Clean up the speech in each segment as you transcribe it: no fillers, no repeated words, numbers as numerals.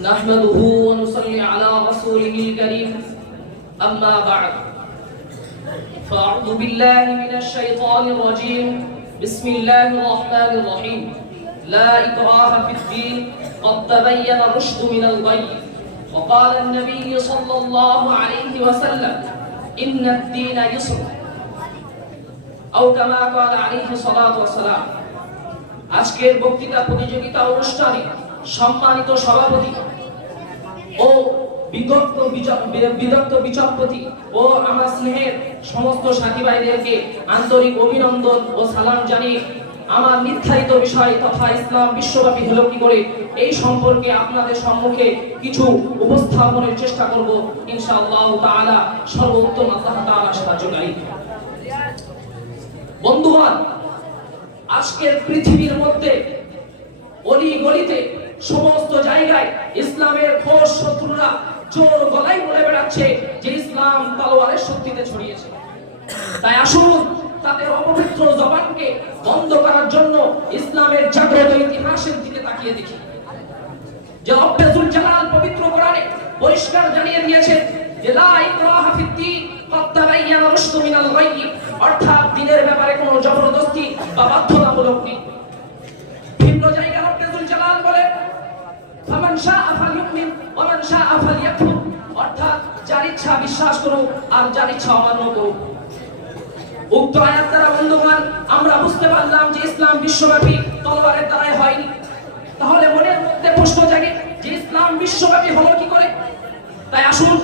نحمده ونصلي على رسوله الكريم أما بعد فأعوذ بالله من الشيطان الرجيم بسم الله الرحمن الرحيم لا إكراه في الدين قد تبين الرشد من الغي وقال النبي صلى الله عليه وسلم إن الدين يسر أو كما قال عليه الصلاة والسلام আজকের বক্তৃতা প্রতিযোগিতা অনুষ্ঠানে সম্মানিত সভাপতি ও বিদগ্ধ বিচারপতি ও আমার স্নেহের সমস্ত সাথী ভাইদেরকে আন্তরিক অভিনন্দন ও সালাম জানিয়ে আমার নির্ধারিত বিষয় তথা ইসলাম বিশ্বব্যাপী হলো কি করে এই সম্পর্কে আপনাদের সম্মুখে কিছু উপস্থাপনের চেষ্টা করব ইনশাআল্লাহ তাআলা সর্বোত্তম আল্লাহ তাআলা সাহায্যকারী। বন্ধুগণ, আজকের পৃথিবীর মধ্যে অলি গলিতে সমস্ত জায়গায় ইসলামের ঘোষ শত্রুরা জোর গলায় বলে বেড়াচ্ছে যে ইসলাম তলোয়ারের শক্তিতে ছড়িয়েছে। তাই আসুন তাদের অপবিত্র জবানকে বন্ধ করার জন্য ইসলামের জাগ্রত ইতিহাসের দিকে তাকিয়ে দেখি। যে রব্বে যুল জালাল পবিত্র কোরআনে পরিষ্কার জানিয়ে দিয়েছেন যে লা ইকরাহা ফিদ-দীন ক্বাদ তাবায়্যানা রুশদু মিনাল গায়্য, অর্থাৎ দ্বীনের ব্যাপারে কোনো জবরদস্তি বা বাধ্যতামূলক নেই। ভিন্ন জায়গায় রব্বে যুল জালাল বলে ফামান শাআ ফালইউমিন ওয়া মান শাআ ফালইয়াকফুর, অর্থাৎ যার ইচ্ছা বিশ্বাস করুক আর যার ইচ্ছা অমান্য করুক। উক্ত আয়াত দ্বারা বন্ধুগণ আমরা বুঝতে পারলাম যে ইসলাম বিশ্বব্যাপী তলোয়ারের দ্বারাই হয়নি। তাহলে মনের মধ্যে প্রশ্ন জাগে যে ইসলাম বিশ্বব্যাপী হলো কি করে? তাই আসুন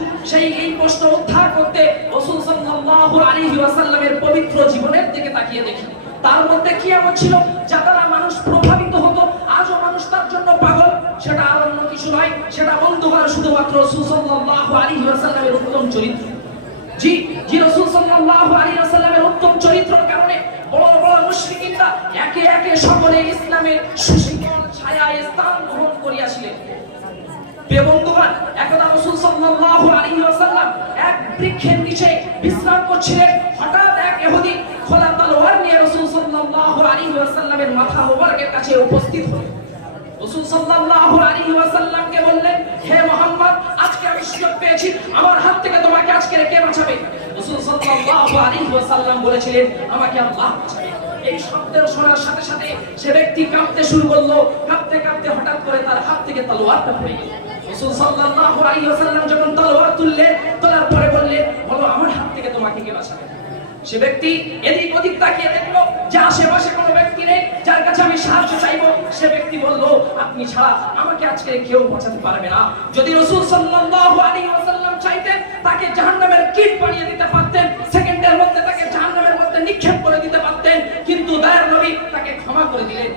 এই প্রশ্ন উদ্ধার করতে রাসূল সাল্লাল্লাহু আলাইহি ওয়াসাল্লামের পবিত্র জীবনের দিকে তাকিয়ে দেখি। তার মধ্যে কি এমন ছিল যা দ্বারা মানুষ প্রভাবিত হতো, আজও মানুষ তার জন্য পাগল? সেটা আর অন্য কিছু নয়, সেটা বন্ধুগণ শুধুমাত্র রাসূল সাল্লাল্লাহু আলাইহি ওয়াসাল্লামের উত্তম চরিত্র। জি রাসূল সাল্লাল্লাহু আলাইহি ওয়াসাল্লামের উত্তম চরিত্রের কারণে বড় বড় মুশরিকরা একে একে সকলে ইসলামের সুশীতল ছায়ায় স্থান গ্রহণ করিয়াছিলেন। বন্ধুগণ, একদা রাসূল সাল্লাল্লাহু আলাইহি ওয়াসাল্লাম এক বৃক্ষের নিচে বিশ্রাম করছিলেন। হঠাৎ এক ইহুদি খোলা তলোয়ার নিয়ে রাসূল সাল্লাল্লাহু আলাইহি ওয়াসাল্লামের মাথা মোবারকের কাছে উপস্থিত হলেন। রাসূল সাল্লাল্লাহু আলাইহি ওয়াসাল্লামকে বললেন, হে মুহাম্মদ, আজকে আমি সুযোগ পেয়েছি, আমার হাত থেকে তোমাকে আজকে কে বাঁচাবে? রাসূল সাল্লাল্লাহু আলাইহি ওয়াসাল্লাম বলেছিলেন, আমাকে আল্লাহ বাঁচাবে। এই শব্দের শোনার সাথে সাথে সে ব্যক্তি কাঁপতে শুরু করলো। কাঁপতে কাঁপতে হঠাৎ করে তার হাত থেকে তলোয়ারটা পড়ে গেল। রাসূল সাল্লাল্লাহু আলাইহি ওয়াসাল্লাম যখন তলোয়ার তুললেন, তোলার পরে বললেন, বলো আমার হাত থেকে তোমাকে কে বাঁচাবে? সে ব্যক্তি এদিক ওদিক তাকিয়ে দেখলো যে আশেপাশে কোনো ব্যক্তি নেই যার কাছে আমি সাহায্য চাইবো। সে ব্যক্তি বলল, আপনি ছাড়া আমাকে আজকে কেউ বাঁচাতে পারবে না। যদি রাসূল সাল্লাল্লাহু আলাইহি ওয়াসাল্লাম চাইতেন তাকে জাহান্নামের কীট বানিয়ে দিতে পারতেন, সেকেন্ডের মধ্যে তাকে জাহান্নামের মধ্যে নিক্ষেপ করে দিতে পারতেন, কিন্তু দয়ার নবী তাকে ক্ষমা করে দিলেন।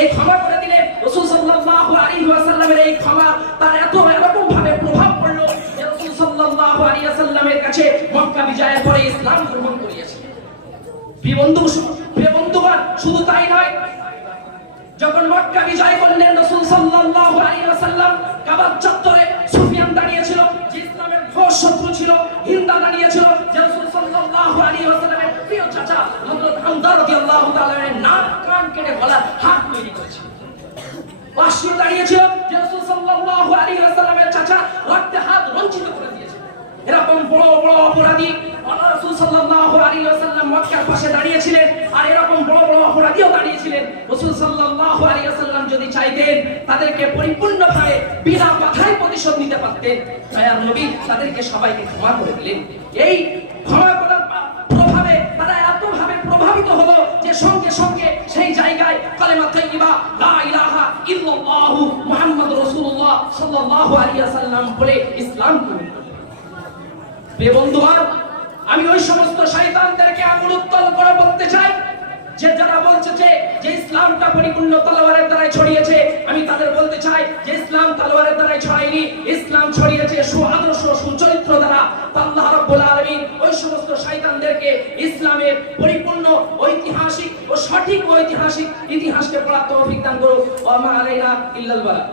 এই ক্ষমা করে দিলেন রাসূল সাল্লাল্লাহু আলাইহি ওয়াসাল্লামের এই ক্ষমা তার এরকম ভাবে প্রভাব পড়লো যে রাসূল সাল্লাল্লাহু আলাইহি ওয়াসাল্লামের কাছে মক্কা বিজয়ের পরে ইসলাম গ্রহণ করিয়েছেন। প্রিয় বন্ধুগণ, শুধু তাই নয়, যখন মক্কা বিজয় করলেন রাসূল সাল্লাল্লাহু আলাইহি ওয়াসাল্লাম, কাবার চত্বরে সুফিয়ান দাঁড়িয়েছিল যে ইসলামের ঘোষ শত্রু ছিল। হিন্দা দাঁড়িয়েছিল যে রাসূল সাল্লাল্লাহু আলাইহি ওয়াসাল্লামের প্রিয় চাচা হযরত হামজা রাদিয়াল্লাহু তাআলা এর নাক কান কেটে গলার হাত তৈরি করেছিল। ওয়াসিও দাঁড়িয়েছিল যে রাসূল সাল্লাল্লাহু আলাইহি ওয়াসাল্লামের চাচা রক্তে হাত রঞ্জিত করে দিয়েছে। এরকম বড় বড় অপরাধী রাসূল সাল্লাল্লাহু আলাইহি ওয়াসাল্লাম মক্কার পাশে দাঁড়িয়েছিলেন, আর এরকম বড় বড় অপরাধীও দাঁড়িয়েছিলেন। রাসূল সাল্লাল্লাহু আলাইহি ওয়াসাল্লাম যদি চাইতেন তাদেরকে পরিপূর্ণভাবে বিনা বাধায় প্রতিশোধ নিতে পারতেন। দয়ার নবী তাদেরকে সবাইকে ক্ষমা করে দিলেন। এই ক্ষমা করার প্রভাবে তারা এতভাবে প্রভাবিত হলো যে সঙ্গে সঙ্গে সেই জায়গায় কালেমা তাইয়্যিবা লা ইলাহা ইল্লাল্লাহু মুহাম্মাদুর রাসূলুল্লাহ সাল্লাল্লাহু আলাইহি ওয়াসাল্লাম বলে ইসলাম কবুল করলেন। প্রিয় বন্ধুগণ, আমি ওই সমস্ত শয়তানদেরকে আঙুল উত্তোলন করে বলতে চাই যে যারা বলছে যে ইসলামটা পরিপূর্ণ তলোয়ারের দ্বারাই ছড়িয়েছে, আমি তাদের বলতে চাই যে ইসলাম তলোয়ারের দ্বারাই ছড়ায়নি, ইসলাম ছড়িয়েছে সুআদর্শ সুচরিত্র দ্বারা। আল্লাহ রাব্বুল আলামিন ওই সমস্ত শয়তানদেরকে ইসলামের পরিপূর্ণ ঐতিহাসিক ও সঠিক ঐতিহাসিক ইতিহাসকে পড়ার তৌফিক দান করুন। ওয়া মা আলাইনা ইল্লাল বালাগ।